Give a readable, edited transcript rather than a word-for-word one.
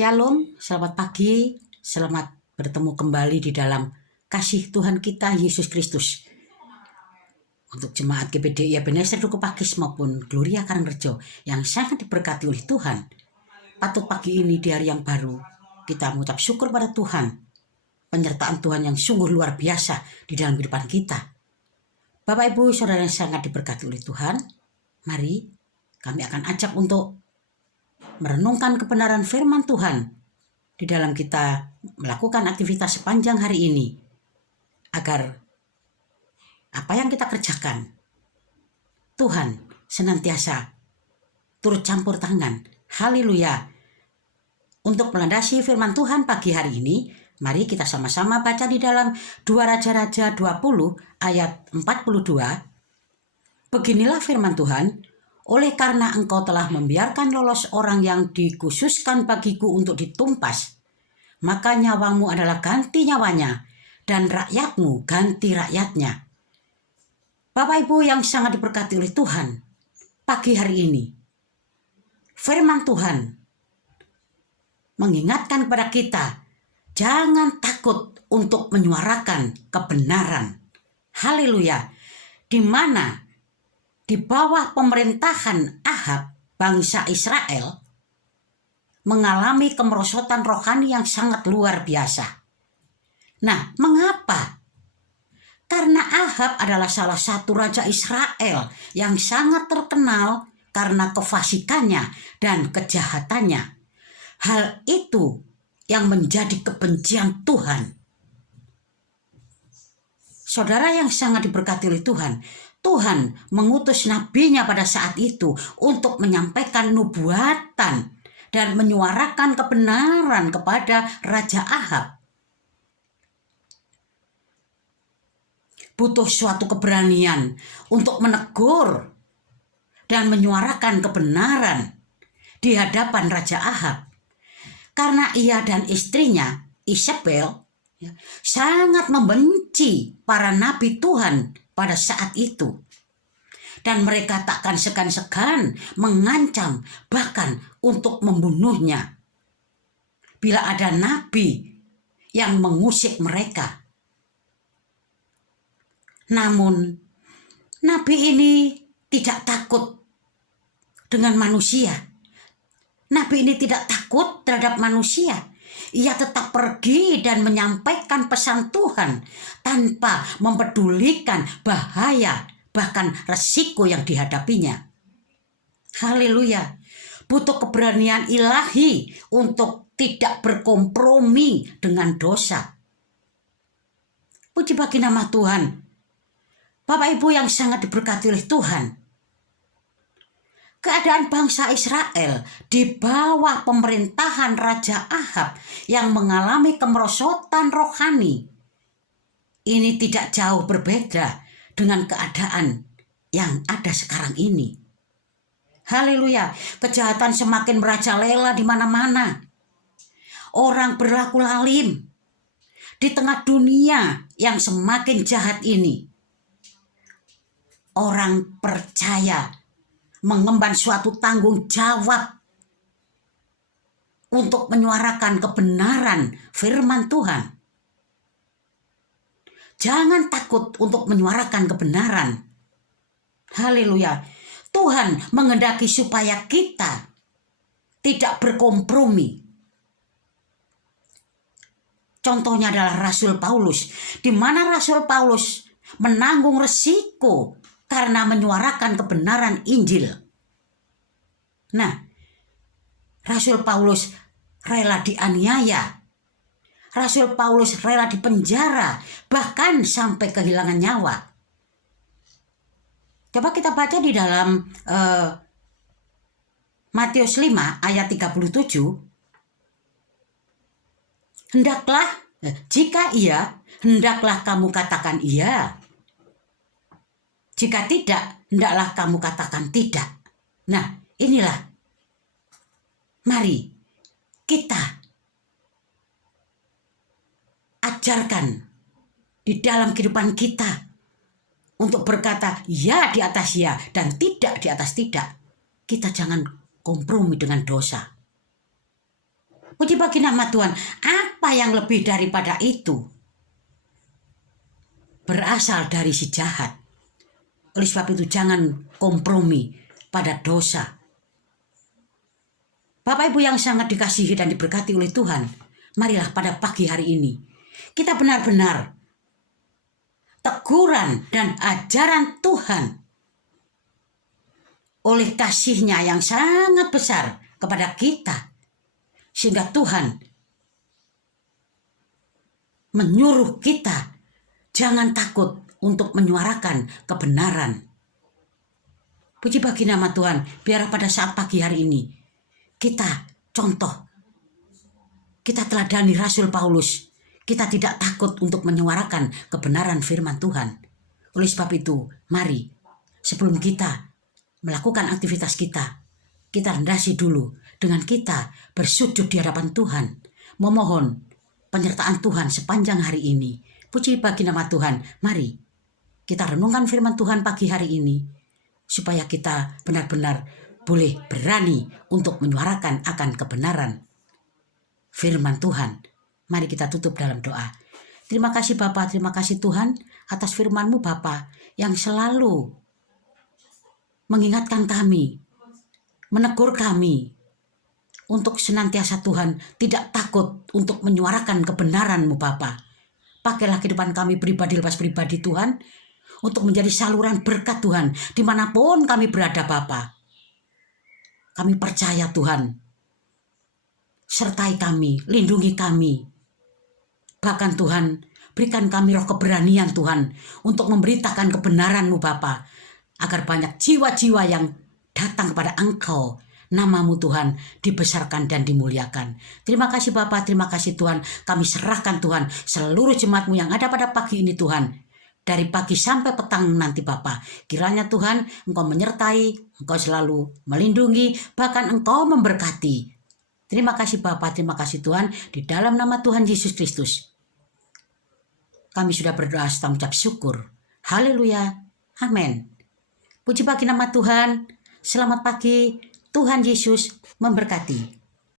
Shalom, selamat pagi, selamat bertemu kembali di dalam kasih Tuhan kita Yesus Kristus. Untuk jemaat GPDI Ebenezer Duku Pakis maupun Gloria Karangrejo yang sangat diberkati oleh Tuhan, patut pagi ini di hari yang baru kita mengucap syukur pada Tuhan, penyertaan Tuhan yang sungguh luar biasa di dalam kehidupan kita. Bapak Ibu Saudara yang sangat diberkati oleh Tuhan, mari kami akan ajak untuk merenungkan kebenaran firman Tuhan di dalam kita melakukan aktivitas sepanjang hari ini, agar apa yang kita kerjakan Tuhan senantiasa turut campur tangan. Haleluya. Untuk melandasi firman Tuhan pagi hari ini, mari kita sama-sama baca di dalam 2 Raja-Raja 20 ayat 42. Beginilah firman Tuhan: oleh karena engkau telah membiarkan lolos orang yang dikhususkan bagiku untuk ditumpas, maka nyawamu adalah ganti nyawanya, dan rakyatmu ganti rakyatnya. Bapak Ibu yang sangat diberkati oleh Tuhan, pagi hari ini, firman Tuhan mengingatkan kepada kita, jangan takut untuk menyuarakan kebenaran. Haleluya. Di mana di bawah pemerintahan Ahab, bangsa Israel mengalami kemerosotan rohani yang sangat luar biasa. Nah, mengapa? Karena Ahab adalah salah satu raja Israel yang sangat terkenal karena kefasikannya dan kejahatannya. Hal itu yang menjadi kebencian Tuhan. Saudara yang sangat diberkati oleh Tuhan, Tuhan mengutus nabinya pada saat itu untuk menyampaikan nubuatan dan menyuarakan kebenaran kepada Raja Ahab. Butuh suatu keberanian untuk menegur dan menyuarakan kebenaran di hadapan Raja Ahab. Karena ia dan istrinya, Isabel, sangat membenci para nabi Tuhan pada saat itu. Dan mereka takkan segan-segan mengancam, bahkan untuk membunuhnya bila ada nabi yang mengusik mereka. Namun, nabi ini tidak takut dengan manusia. Nabi ini tidak takut terhadap manusia. Ia tetap pergi dan menyampaikan pesan Tuhan tanpa mempedulikan bahaya, bahkan resiko yang dihadapinya. Haleluya. Butuh keberanian ilahi untuk tidak berkompromi dengan dosa. Puji bagi nama Tuhan. Bapak Ibu yang sangat diberkati oleh Tuhan, keadaan bangsa Israel di bawah pemerintahan Raja Ahab yang mengalami kemerosotan rohani ini tidak jauh berbeda dengan keadaan yang ada sekarang ini. Haleluya. Kejahatan semakin merajalela di mana-mana. Orang berlaku lalim di tengah dunia yang semakin jahat ini. Orang percaya mengemban suatu tanggung jawab untuk menyuarakan kebenaran firman Tuhan. Jangan takut untuk menyuarakan kebenaran. Haleluya. Tuhan menghendaki supaya kita tidak berkompromi. Contohnya adalah Rasul Paulus, di mana Rasul Paulus menanggung resiko karena menyuarakan kebenaran Injil. Nah, Rasul Paulus rela dianiaya. Rasul Paulus rela dipenjara, bahkan sampai kehilangan nyawa. Coba kita baca di dalam Matius 5 ayat 37. Hendaklah, jika iya, hendaklah kamu katakan iya. Jika tidak, hendaklah kamu katakan tidak. Nah, inilah. Mari kita ajarkan di dalam kehidupan kita untuk berkata ya di atas ya dan tidak di atas tidak. Kita jangan kompromi dengan dosa. Puji bagi nama Tuhan. Apa yang lebih daripada itu berasal dari si jahat. Oleh sebab itu jangan kompromi pada dosa. Bapak Ibu yang sangat dikasihi dan diberkati oleh Tuhan, marilah pada pagi hari ini kita benar-benar teguran dan ajaran Tuhan oleh kasih-Nya yang sangat besar kepada kita, sehingga Tuhan menyuruh kita jangan takut untuk menyuarakan kebenaran. Puji bagi nama Tuhan, biar pada saat pagi hari ini kita contoh, kita teladani Rasul Paulus. Kita tidak takut untuk menyuarakan kebenaran firman Tuhan. Oleh sebab itu, mari sebelum kita melakukan aktivitas kita rendasi dulu dengan kita bersujud di hadapan Tuhan, memohon penyertaan Tuhan sepanjang hari ini. Puji bagi nama Tuhan, mari kita renungkan firman Tuhan pagi hari ini, supaya kita benar-benar boleh berani untuk menyuarakan akan kebenaran firman Tuhan. Mari kita tutup dalam doa. Terima kasih Bapa, terima kasih Tuhan atas firman-Mu Bapa yang selalu mengingatkan kami, menegur kami untuk senantiasa Tuhan tidak takut untuk menyuarakan kebenaran-Mu Bapa. Pakailah kehidupan kami pribadi lepas pribadi Tuhan untuk menjadi saluran berkat Tuhan dimanapun kami berada Bapa. Kami percaya Tuhan, sertai kami, lindungi kami. Bahkan Tuhan, berikan kami roh keberanian Tuhan untuk memberitakan kebenaran-Mu Bapa, agar banyak jiwa-jiwa yang datang kepada Engkau, nama-Mu Tuhan dibesarkan dan dimuliakan. Terima kasih Bapa, terima kasih Tuhan. Kami serahkan Tuhan seluruh jemaat-Mu yang ada pada pagi ini Tuhan, dari pagi sampai petang nanti Bapa. Kiranya Tuhan Engkau menyertai, Engkau selalu melindungi, bahkan Engkau memberkati. Terima kasih Bapa, terima kasih Tuhan. Di dalam nama Tuhan Yesus Kristus kami sudah berdoa serta mengucap syukur. Haleluya. Amin. Puji bagi nama Tuhan. Selamat pagi. Tuhan Yesus memberkati.